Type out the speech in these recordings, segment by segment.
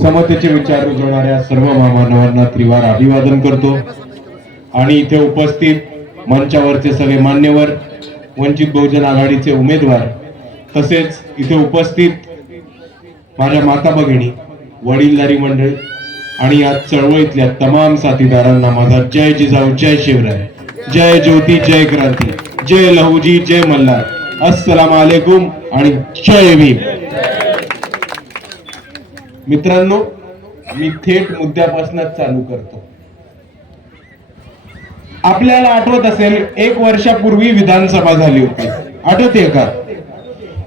समतेचे विचार रुजवणाऱ्या सर्व महामानवांना त्रिवार अभिवादन करतो. आणि इथे उपस्थित मंचावरचे सगळे मान्यवर वंचित बहुजन आघाडीचे उमेदवार तसेच इथे उपस्थित माझ्या माता भगिनी वडीलधारी मंडळी आणि या चळवळीतल्या तमाम साथीदारांना माझा जय जिजाऊ जय शिवराय. जय ज्योती जय क्रांती. जय लहुजी जय मल्हार. अस्सलाम वालेकुम आणि जय भीम. मित्रांनो मी थेट मुद्द्यापासूनच चालू करतो. आपल्याला आठवत असेल एक वर्षापूर्वी विधानसभा झाली होती. आठवते का?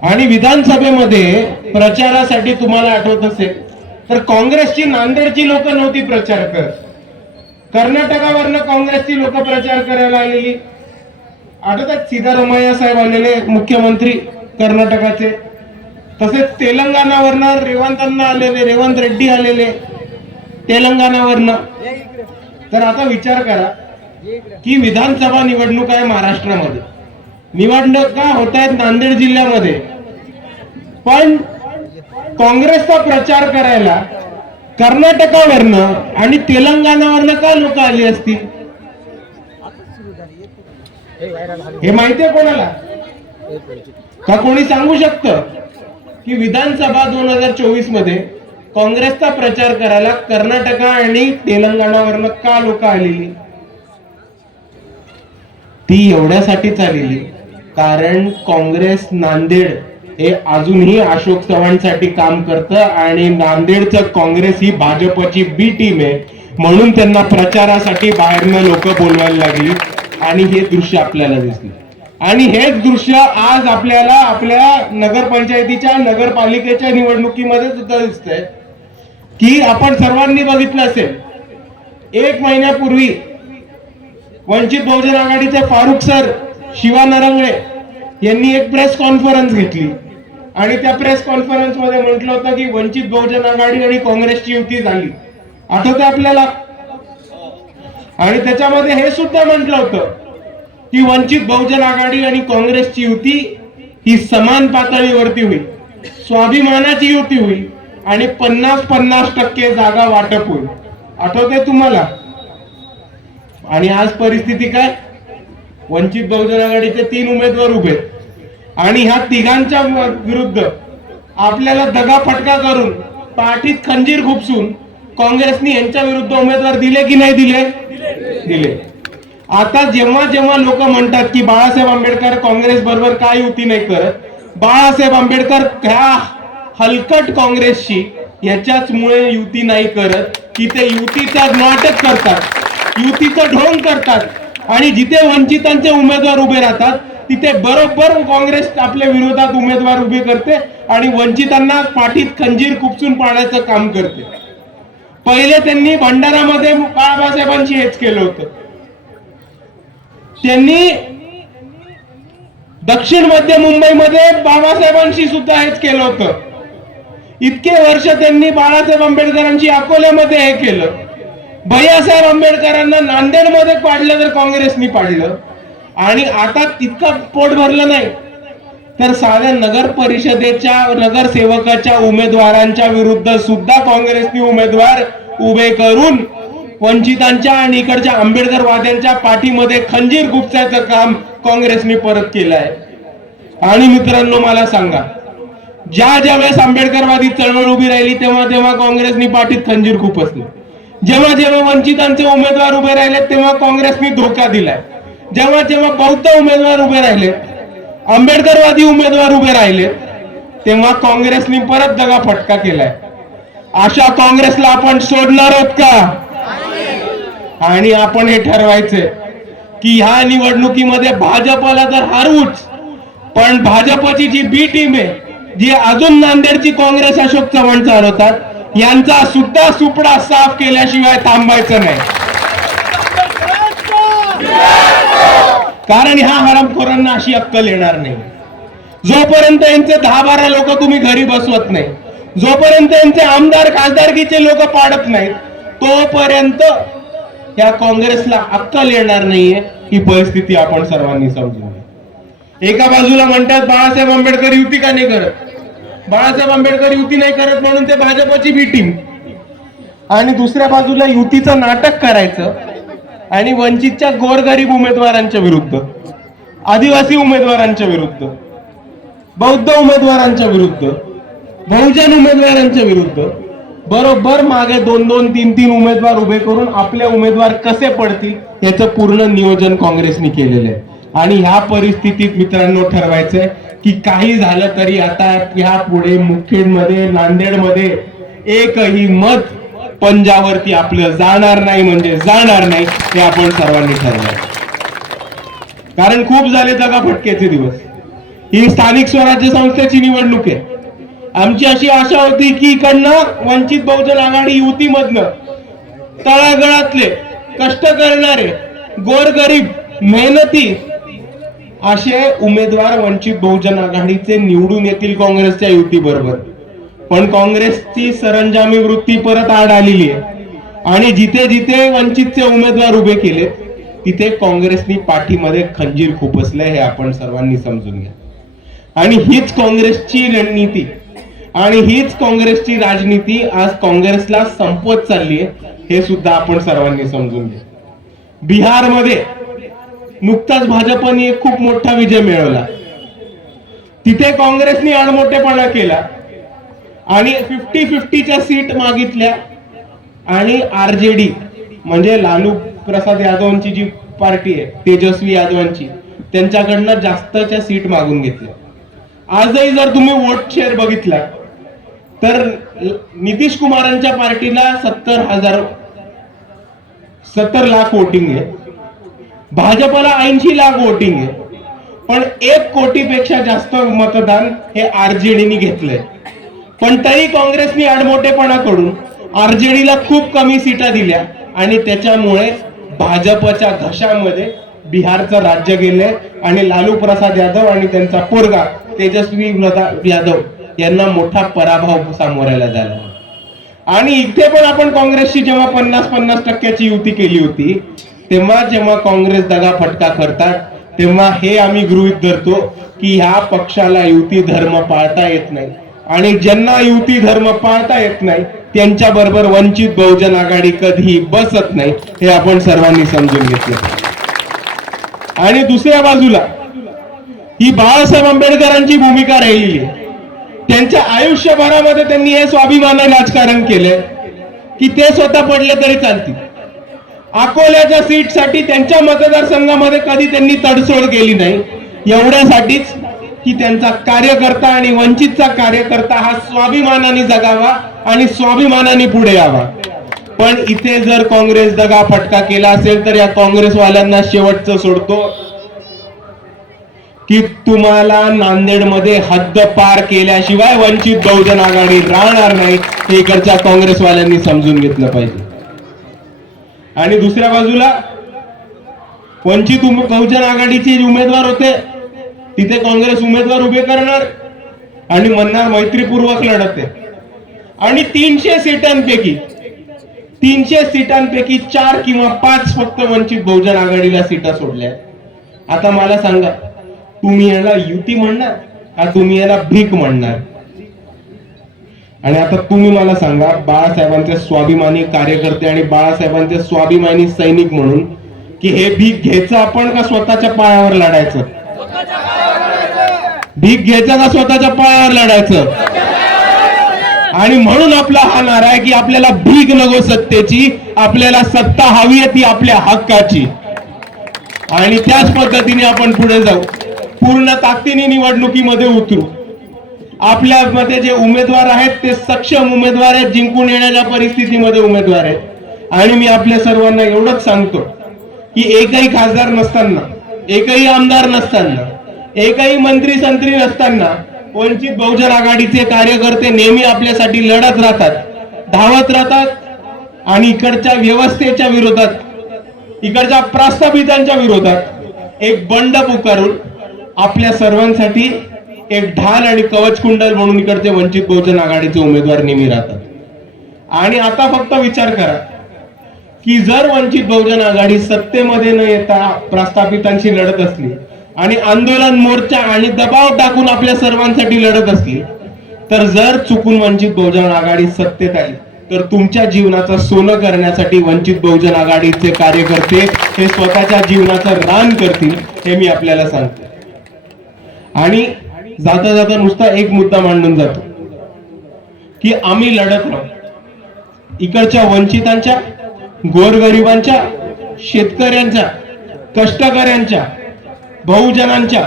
आणि विधानसभेमध्ये प्रचारासाठी तुम्हाला आठवत असेल तर काँग्रेसची नांदेडची लोक नव्हती प्रचार करत. कर्नाटकावरनं काँग्रेसची लोक प्रचार करायला आलेली. आठवतात सिद्धारामय्या साहेब आलेले मुख्यमंत्री कर्नाटकाचे. तसेच तेलंगणावरनं रेवंतांना आलेले रेवंत रेड्डी आलेले तेलंगणावरनं. तर आता विचार करा की विधानसभा निवडणूक आहे महाराष्ट्रामध्ये. निवडणुका होत आहेत नांदेड जिल्ह्यामध्ये? पण काँग्रेसचा प्रचार करायला कर्नाटकावरनं आणि तेलंगणावरनं का लोक आली असतील? हे माहितीये कोणाला? का कोणी सांगू शकतं की विधानसभा दोन हजार चोवीसमध्ये काँग्रेसचा प्रचार करायला कर्नाटका आणि तेलंगणावरनं का लोक आलेली? ती एवढ्यासाठीच आलेली कारण काँग्रेस नांदेड हे अजूनही अशोक चव्हाणसाठी काम करतं आणि नांदेडचं काँग्रेस ही भाजपची बी टीम आहे. म्हणून त्यांना प्रचारासाठी बाहेरनं लोक बोलवायला लागली. आणि हे दृश्य आपल्याला दिसले. आणि हेच दृश्य आज आपल्याला आपल्या नगरपंचायतीच्या नगरपालिकेच्या निवडणुकीमध्ये सुद्धा दिसतंय. की आपण सर्वांनी बघितलं असेल एक महिन्यापूर्वी वंचित बहुजन आघाडीचे फारुख सर शिवा नरंगळे यांनी एक प्रेस कॉन्फरन्स घेतली. आणि त्या प्रेस कॉन्फरन्समध्ये म्हटलं होतं की वंचित बहुजन आघाडी आणि काँग्रेसची युती झाली. आठवते आपल्याला आणि त्याच्यामध्ये हे सुद्धा म्हटलं होतं की वंचित बहुजन आघाडी आणि काँग्रेसची युती ही समान पातळीवरती होईल स्वाभिमानाची युती होईल आणि पन्नास पन्नास टक्के जागा वाटप होईल. आठवते तुम्हाला? आणि आज परिस्थिती काय? वंचित बहुजन आघाडीचे तीन उमेदवार उभे आणि ह्या तिघांच्या विरुद्ध आपल्याला दगा फटका करून पाठीत खंजीर खुपसून काँग्रेसनी यांच्या विरुद्ध उमेदवार दिले की नाही दिले? दिले. आता जेव्हा जेव्हा लोक म्हणतात की बाळासाहेब आंबेडकर काँग्रेस बरोबर काय युती नाही करत बाळासाहेब आंबेडकर ह्या हलकट काँग्रेसशी याच्याच मुळे युती नाही करत की ते युतीचा नाटक करतात युतीचं ढोंग करतात आणि जिथे वंचितांचे उमेदवार उभे राहतात तिथे बरोबर काँग्रेस आपल्या विरोधात उमेदवार उभे करते आणि वंचितांना पाठीत खंजीर खुपसून पाण्याचं काम करते. पहिले त्यांनी भंडारामध्ये बाळासाहेबांशी हेच केलं होतं. त्यांनी दक्षिण मध्य मुंबईमध्ये बाबासाहेबांशी सुद्धा हेच केलं होतं. इतके वर्ष त्यांनी बाळासाहेब आंबेडकरांची अकोल्यामध्ये हे केलं. भैयासाहेब आंबेडकरांना नांदेडमध्ये पाडलं तर काँग्रेसनी पाडलं. आणि आता तितकं पोट भरलं नाही. तर साध्या नगर परिषदेच्या नगरसेवकाच्या उमेदवारांच्या विरुद्ध सुद्धा काँग्रेसनी उमेदवार उभे करून वंचितांच्या आणि इकडच्या आंबेडकरवाद्यांच्या पाठीमध्ये खंजीर गुप्त्याचं काम काँग्रेसने परत केलं आहे आणि मित्रांनो मला सांगा ज्या ज्या वेळेस आंबेडकरवादी चळवळ उभी राहिली तेव्हा तेव्हा काँग्रेसनी पाठीत खंजीर खुपसली जेव्हा जेव्हा वंचितांचे उमेदवार उभे राहिले तेव्हा काँग्रेसने धोका दिलाय. जेव्हा जेव्हा बौद्ध उमेदवार उभे राहिले आंबेडकरवादी उमेदवार उभे राहिले तेव्हा काँग्रेसने परत दगा फटका केलाय. अशा काँग्रेसला आपण सोडणार आहोत का? आणि आपण हे ठरवायचंय की ह्या निवडणुकीमध्ये भाजपला तर हारूच पण भाजपची जी बी टीम आहे जी अजून नांदेडची काँग्रेस अशोक चव्हाण चालवतात यांचा सुद्धा सुपडा साफ केल्याशिवाय थांबायचं नाही. कारण ह्या हरामखोरांना अशी अक्कल येणार नाही. जोपर्यंत यांचे दहा बारा लोक तुम्ही घरी बसवत नाही जोपर्यंत यांचे आमदार खासदारकीचे लोक पाडत नाहीत तोपर्यंत या काँग्रेसला अक्कल येणार नाहीये ही परिस्थिती आपण सर्वांनी समजून एका बाजूला म्हणतात बाळासाहेब आंबेडकर युती का नाही करत? बाळासाहेब आंबेडकर युती नाही करत म्हणून ते भाजपची बी टीम आणि दुसऱ्या बाजूला युतीचं नाटक करायचं आणि वंचितच्या गोरगरीब उमेदवारांच्या विरुद्ध आदिवासी उमेदवारांच्या विरुद्ध बौद्ध उमेदवारांच्या विरुद्ध बहुजन उमेदवारांच्या विरुद्ध बरोबर मागे दोन दोन तीन तीन उमेदवार उभे करून आपले उमेदवार कसे पडतील याचं पूर्ण नियोजन काँग्रेसने केलेलं आहे. आणि ह्या परिस्थितीत मित्रांनो ठरवायचंय की काही झालं तरी आता ह्या पुढे मुखेडमध्ये नांदेडमध्ये एकही मत पंजावरती आपलं जाणार नाही म्हणजे जाणार नाही हे आपण सर्वांनी ठरवलं कारण खूप झाले जगा फटकेचे दिवस. ही स्थानिक स्वराज्य संस्थेची निवडणूक आहे. आमची अशी आशा होती की इकडनं वंचित बहुजन आघाडी युतीमधनं तळागळातले कष्ट करणारे गोरगरीब मेहनती असे उमेदवार वंचित बहुजन आघाडीचे निवडून येतील काँग्रेसच्या युती बरोबर पण काँग्रेसची सरंजामी वृत्ती परत आड आलेली आहे. आणि जिथे जिथे वंचितचे उमेदवार उभे केले तिथे काँग्रेसनी पाठीमध्ये खंजीर खुपसले हे आपण सर्वांनी समजून घ्या. आणि हीच काँग्रेसची रणनीती. आणि हीच काँग्रेसची राजनीती आज काँग्रेसला संपवत चालली आहे हे सुद्धा आपण सर्वांनी समजून घ्या बिहारमध्ये नुकताच भाजपने एक खूप मोठा विजय मिळवला. तिथे काँग्रेसने आडमोठेपणा केला आणि फिफ्टी फिफ्टीच्या सीट मागितल्या आणि आरजेडी म्हणजे लालू प्रसाद यादवांची जी पार्टी आहे तेजस्वी यादवांची त्यांच्याकडनं जास्तच्या सीट मागून घेतल्या. आजही जर तुम्ही वोट शेअर बघितला तर नितीश कुमारांच्या पार्टीला सत्तर हजार सत्तर लाख वोटिंग आहे. भाजपला ऐंशी लाख वोटिंग आहे. पण एक कोटीपेक्षा जास्त मतदान हे आरजेडीने घेतलंय. पण तरी काँग्रेसनी आडमोठेपणा करून आरजेडीला खूप कमी सीटा दिल्या आणि त्याच्यामुळे भाजपच्या घशामध्ये बिहारचं राज्य गेले आणि लालू प्रसाद यादव आणि त्यांचा पोरगा तेजस्वी यादव यांना मोठा पराभव सामोरायला झाला. आणि इथे पण आपण काँग्रेसची जेव्हा पन्नास पन्नास टक्क्याची युती केली होती तेव्हा जेव्हा काँग्रेस दगा फटका करतात तेव्हा हे आम्ही गृहित धरतो की ह्या पक्षाला युती धर्म पाळता येत नाही. आणि ज्यांना युती धर्म पाळता येत नाही त्यांच्या बरोबर वंचित बहुजन आघाडी कधीही बसत नाही हे आपण सर्वांनी समजून घेतलं. आणि दुसऱ्या बाजूला ही बाळासाहेब आंबेडकरांची भूमिका राहिलेली आहे. त्यांच्या आयुष्यभरामध्ये त्यांनी हे स्वाभिमान राजकारण केलंय. की ते स्वतः पडले तरी चालतील. अकोल्याच्या सीटसाठी त्यांच्या मतदारसंघामध्ये कधी त्यांनी तडसोड केली नाही. एवढ्यासाठीच की त्यांचा कार्यकर्ता आणि वंचितचा कार्यकर्ता हा स्वाभिमानाने जगावा आणि स्वाभिमानाने पुढे यावा. पण इथे जर काँग्रेस दगा फटका केला असेल तर या काँग्रेसवाल्यांना शेवटचं सोडतो. की तुम्हाला नांदेडमध्ये हद्द पार केल्याशिवाय वंचित बहुजन आघाडी राहणार नाही हे इकडच्या काँग्रेसवाल्यांनी समजून घेतलं पाहिजे आणि दुसऱ्या बाजूला वंचित उमे- बहुजन आघाडीचे उमेदवार होते तिथे काँग्रेस उमेदवार उभे करणार आणि म्हणणार मैत्रीपूर्वक लढते आणि तीनशे सीटांपैकी तीनशे सीटांपैकी चार किंवा पाच फक्त वंचित बहुजन आघाडीला सीटा सोडल्या आहेत. आता मला सांगा तुम्ही याला युती म्हणणार का तुम्ही याला भीक म्हणणार? आणि आता तुम्ही मला सांगा बाळासाहेबांचे स्वाभिमानी कार्यकर्ते आणि बाळासाहेबांचे स्वाभिमानी सैनिक म्हणून की हे भीक घ्यायचं आपण का स्वतःच्या पायावर लढायचं? भीक घ्यायचं का स्वतःच्या पायावर लढायचं? आणि म्हणून आपला हा नारा आहे की आपल्याला भीक नको सत्तेची आपल्याला सत्ता हवी आहे ती आपल्या हक्काची. आणि त्याच पद्धतीने आपण पुढे जाऊ. पूर्ण ताकदीने निवडणुकीमध्ये उतरू. आपल्या मध्ये जे उमेदवार आहेत ते सक्षम उमेदवार आहेत जिंकून येण्याच्या परिस्थितीमध्ये उमेदवार आहेत. आणि मी आपल्या सर्वांना एवढंच सांगतो की एकही खासदार नसताना एकही आमदार नसताना एकही मंत्री संत्री नसताना वंचित बहुजन आघाडीचे कार्यकर्ते नेहमी आपल्यासाठी लढत राहतात धावत राहतात आणि इकडच्या व्यवस्थेच्या विरोधात इकडच्या प्रस्थापितांच्या विरोधात एक बंड पुकारून आपल्या सर्वांसाठी एक ढाल आणि कवच कुंडल म्हणून इकडचे वंचित बहुजन आघाडीचे उमेदवार नेहमी राहतात. आणि आता फक्त विचार करा की जर वंचित बहुजन आघाडी सत्तेमध्ये न येता प्रस्थापितांशी लढत असली आणि आंदोलन मोर्चा आणि दबाव टाकून आपल्या सर्वांसाठी लढत असली तर जर चुकून वंचित बहुजन आघाडी सत्तेत आली तर तुमच्या जीवनाचं सोनं करण्यासाठी वंचित बहुजन आघाडीचे कार्यकर्ते हे स्वतःच्या जीवनाचं रान करतील हे मी आपल्याला सांगतो. आणि जाता जाता नुसता एक मुद्दा मांडून जातो. की आम्ही लढत राहू इकडच्या वंचितांच्या गोरगरिबांच्या शेतकऱ्यांच्या कष्टकऱ्यांच्या बहुजनांच्या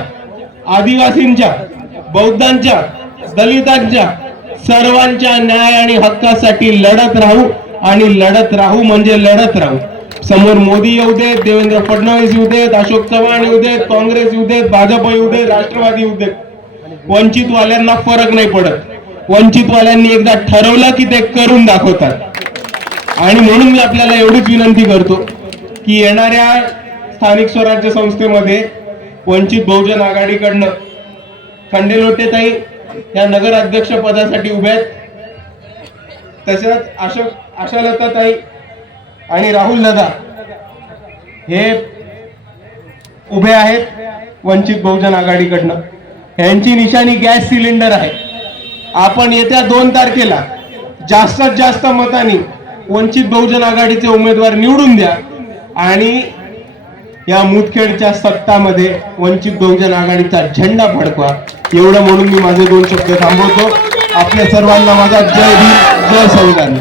आदिवासींच्या बौद्धांच्या दलितांच्या सर्वांच्या न्याय आणि हक्कासाठी लढत राहू आणि लढत राहू म्हणजे लढत राहू. समोर मोदी येऊ देत देवेंद्र फडणवीस येऊ देत अशोक चव्हाण येऊ देत काँग्रेस येऊ देत भाजप येऊ देत राष्ट्रवादी येऊ देत. वंचितवाल्यांना फरक नाही पडत. वंचितवाल्यांनी एकदा ठरवलं की ते करून दाखवतात. आणि म्हणून मी आपल्याला एवढीच विनंती करतो की येणाऱ्या स्थानिक स्वराज्य संस्थेमध्ये वंचित बहुजन आघाडीकडनं खंडेलोटेताई या नगर अध्यक्ष पदासाठी उभ्या आहेत. तसेच अशोक आशालताताई आणि राहुल दादा हे उभे आहेत वंचित बहुजन आघाडीकडनं. यांची निशाणी गॅस सिलेंडर आहे. आपण येत्या दोन तारखेला जास्तीत जास्त मतांनी वंचित बहुजन आघाडीचे उमेदवार निवडून द्या आणि या मुदखेडच्या सत्तामध्ये वंचित बहुजन आघाडीचा झेंडा फडकवा. एवढं म्हणून मी माझे दोन शब्द थांबवतो. आपल्या सर्वांना माझा जय भीम जय संविधान